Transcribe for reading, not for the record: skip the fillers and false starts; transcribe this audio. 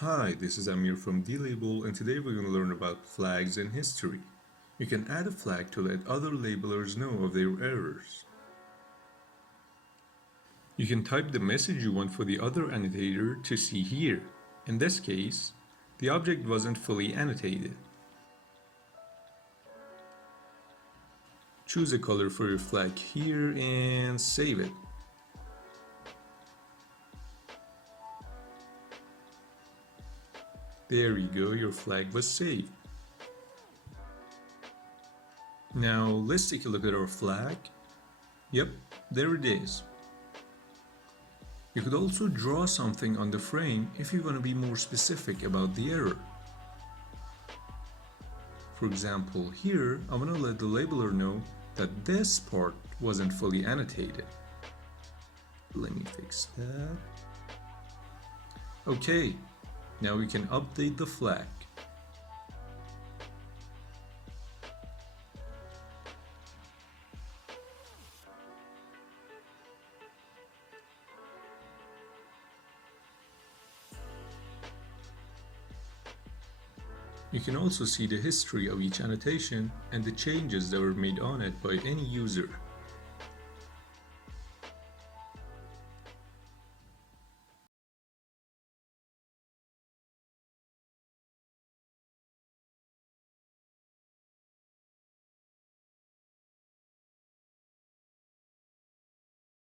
Hi, this is Amir from dLabel, and today we're going to learn about flags and history. You can add a flag to let other labelers know of their errors. You can type the message you want for the other annotator to see here. In this case, the object wasn't fully annotated. Choose a color for your flag here and save it. There you go, your flag was saved. Now let's take a look at our flag. Yep, there it is. You could also draw something on the frame if you want to be more specific about the error. For example, here I want to let the labeler know that this part wasn't fully annotated. Let me fix that. Okay, now we can update the flag. You can also see the history of each annotation and the changes that were made on it by any user.